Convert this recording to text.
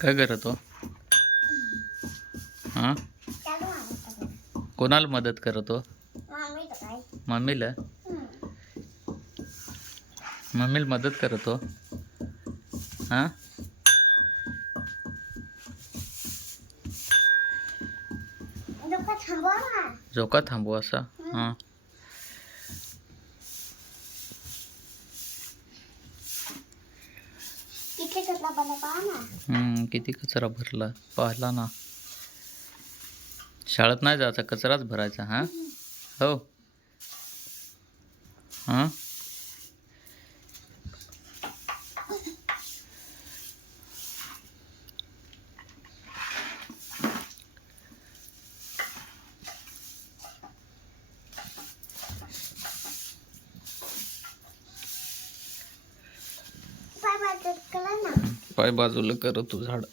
काय करतो? हां, कोणाला मदत करतो? मम्मीला. मम्मीला मदत करतो. हां, झोका थांबू असा. हां, किती कचरा भरला पाहिला ना. शाळेत नाही जायचा, कचराच भरायचा. हां, हो. हां, पाय बाजूला करतो झाड.